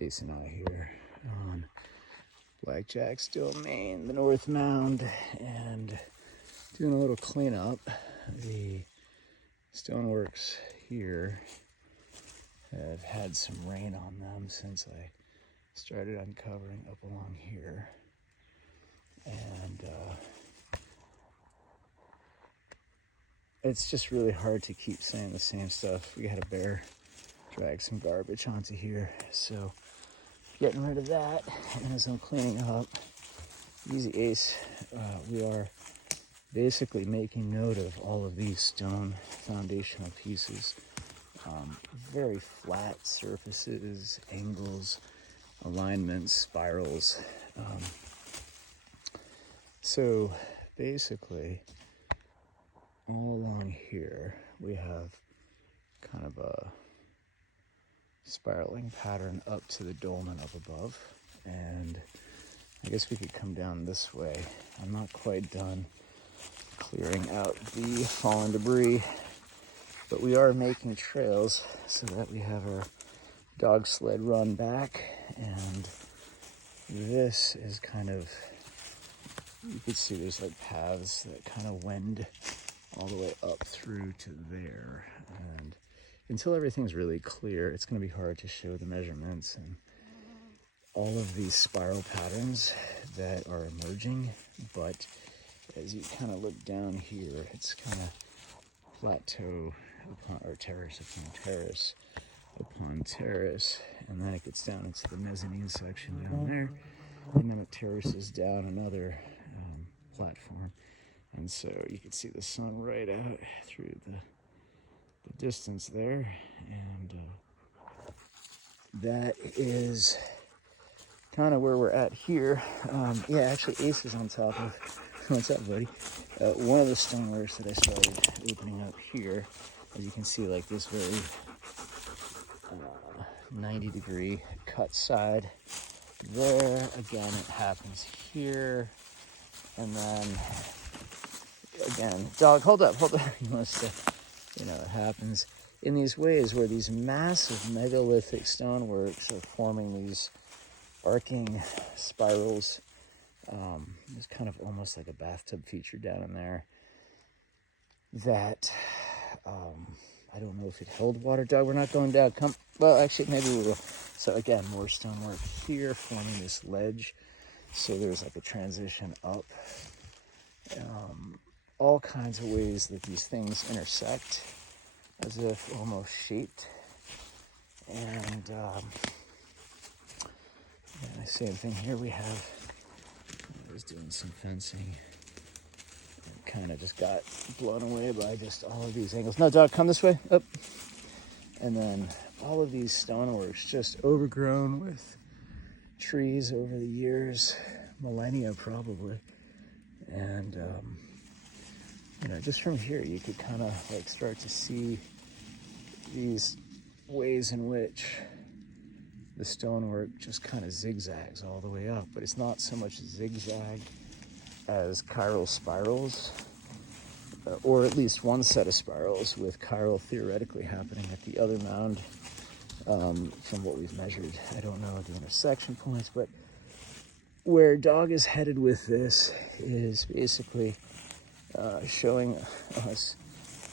Ace and I here on Blackjack's domain, the North Mound, and doing a little cleanup. The stoneworks here have had some rain on them since I started uncovering up along here. And it's just really hard to keep saying the same stuff. We had a bear drag some garbage onto here, so getting rid of that. And as I'm cleaning up, easy Ace, we are basically making note of all of these stone foundational pieces. Very flat surfaces, angles, alignments, spirals. So basically, all along here, we have kind of a spiraling pattern up to the dolmen up above. And I guess we could come down this way. I'm not quite done clearing out the fallen debris, but we are making trails so that we have our dog sled run back. And this is kind of, you can see there's like paths that kind of wend all the way up through to there. And until everything's really clear, it's going to be hard to show the measurements and all of these spiral patterns that are emerging. But as you kind of look down here, it's kind of plateau upon, or terrace upon terrace upon terrace, and then it gets down into the mezzanine section down there, and then it terraces down another platform. And so you can see the sun right out through the distance there, and that is kind of where we're at here. Yeah, actually Ace is on top of, what's up, buddy? One of the stoneworks that I started opening up here, as you can see, like this very 90-degree cut side there. Again, it happens here, and then again, dog, hold up. He wants to, it happens in these ways where these massive megalithic stoneworks are forming these arcing spirals. There's kind of almost like a bathtub feature down in there that I don't know if it held water. Dog, we're not going down. Come. Well, actually, maybe we will. So again, more stonework here forming this ledge. So there's like a transition up. All kinds of ways that these things intersect, as if almost shaped. And the same thing here. We have, I was doing some fencing and kind of just got blown away by just all of these angles. No, dog, come this way, up. And then all of these stoneworks just overgrown with trees over the years, millennia probably. And just from here you could kind of like start to see these ways in which the stonework just kind of zigzags all the way up. But it's not so much zigzag as chiral spirals, or at least one set of spirals with chiral theoretically happening at the other mound. From what we've measured, I don't know the intersection points, but where Dog is headed with this is basically showing us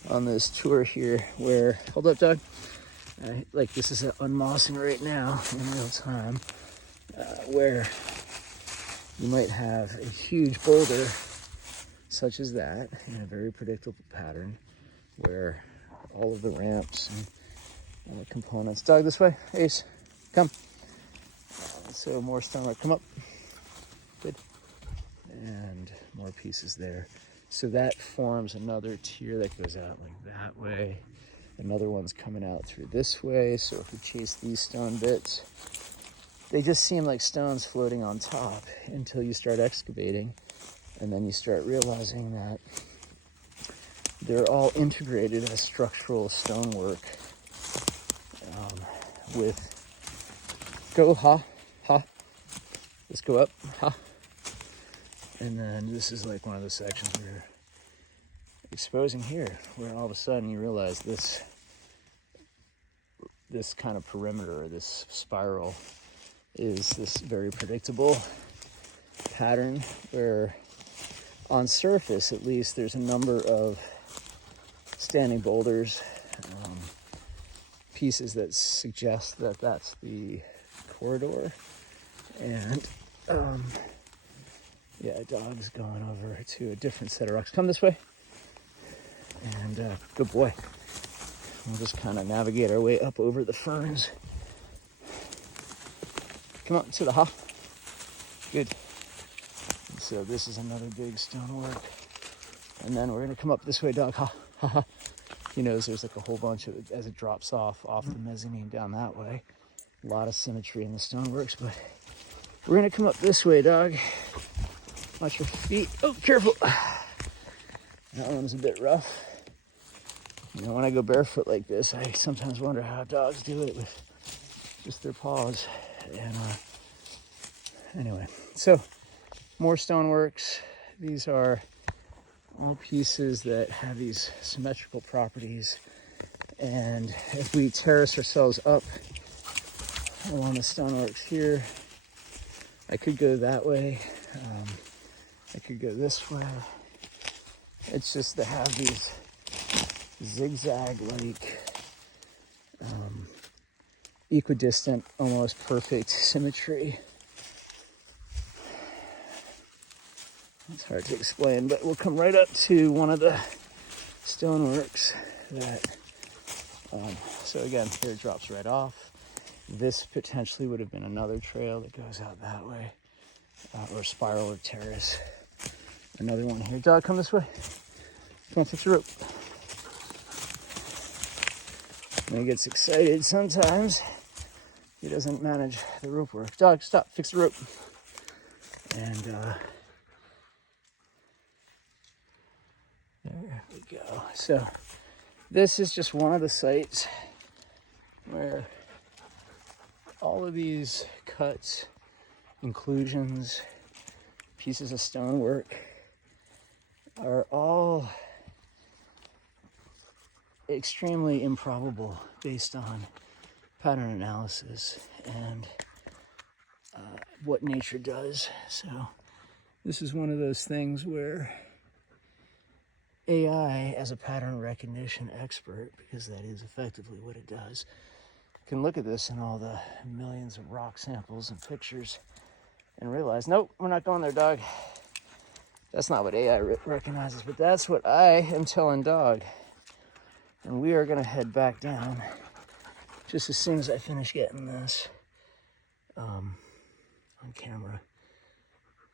on this tour here where, hold up, Dog, like this is unmossing right now in real time, where you might have a huge boulder such as that in a very predictable pattern where all of the ramps and components. Dog, this way. Ace, come. So more stonework, come up. Good. And more pieces there. So that forms another tier that goes out like that way. Another one's coming out through this way. So if we chase these stone bits, they just seem like stones floating on top until you start excavating. And then you start realizing that they're all integrated as structural stonework with, go, ha, ha. Let's go up, ha. And then this is like one of the sections we're exposing here, where all of a sudden you realize this kind of perimeter, this spiral is this very predictable pattern where on surface, at least, there's a number of standing boulders, pieces that suggest that that's the corridor. And yeah, dog's going over to a different set of rocks. Come this way. And good boy. We'll just kind of navigate our way up over the ferns. Come on to the ha. Good. And so this is another big stonework. And then we're gonna come up this way, dog. Ha ha ha. He knows there's like a whole bunch of, as it drops off the mezzanine down that way. A lot of symmetry in the stoneworks, but we're gonna come up this way, dog. Watch your feet. Oh, careful. That one's a bit rough. You know, when I go barefoot like this, I sometimes wonder how dogs do it with just their paws. And anyway, so more stoneworks. These are all pieces that have these symmetrical properties. And if we terrace ourselves up along the stoneworks here, I could go that way. I could go this way. It's just to have these zigzag-like, equidistant, almost perfect symmetry. It's hard to explain, but we'll come right up to one of the stoneworks that, so again, here it drops right off. This potentially would have been another trail that goes out that way, or spiral or terrace. Another one here. Dog, come this way. Come on, fix the rope. When he gets excited, sometimes he doesn't manage the rope work. Dog, stop, fix the rope. And there we go. So this is just one of the sites where all of these cuts, inclusions, pieces of stonework are all extremely improbable based on pattern analysis and what nature does. So this is one of those things where AI, as a pattern recognition expert, because that is effectively what it does, can look at this and all the millions of rock samples and pictures and realize, nope, we're not going there, dog. That's not what AI recognizes, but that's what I am telling dog. And we are gonna head back down just as soon as I finish getting this on camera.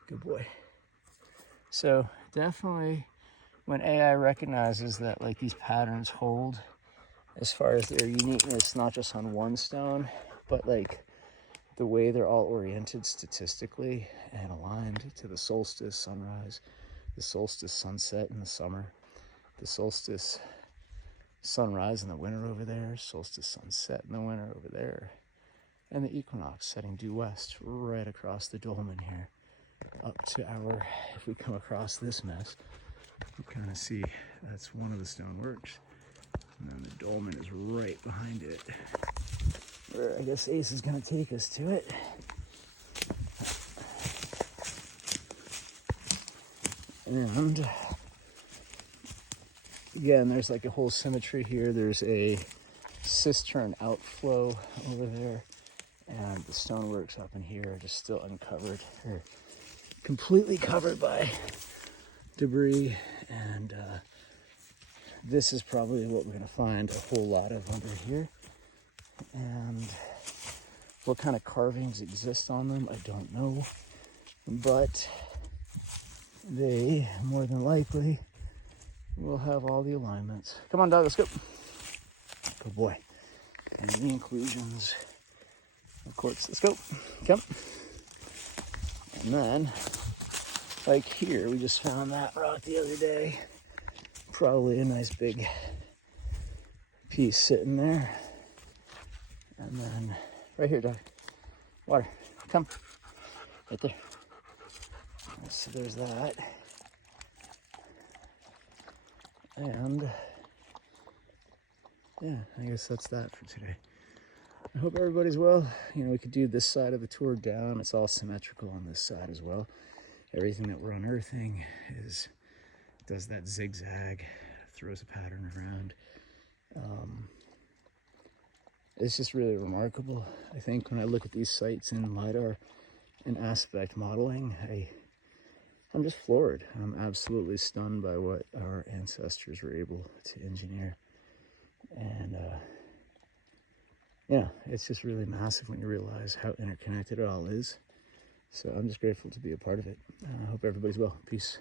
Good boy. So definitely when AI recognizes that like these patterns hold as far as their uniqueness, not just on one stone, but like the way they're all oriented statistically and aligned to the solstice sunrise, the solstice sunset in the summer, the solstice sunrise in the winter over there, solstice sunset in the winter over there, and the equinox setting due west right across the dolmen here up to our, if we come across this mess, you kind of see that's one of the stoneworks, and then the dolmen is right behind it, where I guess Ace is going to take us to it. And again, there's like a whole symmetry here. There's a cistern outflow over there, and the stoneworks up in here are just still uncovered, or completely covered by debris. And this is probably what we're going to find a whole lot of under here. And what kind of carvings exist on them, I don't know, but they more than likely will have all the alignments. Come on, dog, let's go. Good boy. And the inclusions, of course, let's go. Come. And then, like here, we just found that rock the other day. Probably a nice big piece sitting there. And then, right here, dog. Water. Come. Right there. So there's that. And yeah, I guess that's that for today. I hope everybody's well. You know, we could do this side of the tour down. It's all symmetrical on this side as well. Everything that we're unearthing does that zigzag, throws a pattern around. It's just really remarkable. I think when I look at these sites in LiDAR and aspect modeling, I'm just floored. I'm absolutely stunned by what our ancestors were able to engineer. And yeah, it's just really massive when you realize how interconnected it all is. So I'm just grateful to be a part of it. I hope everybody's well. Peace.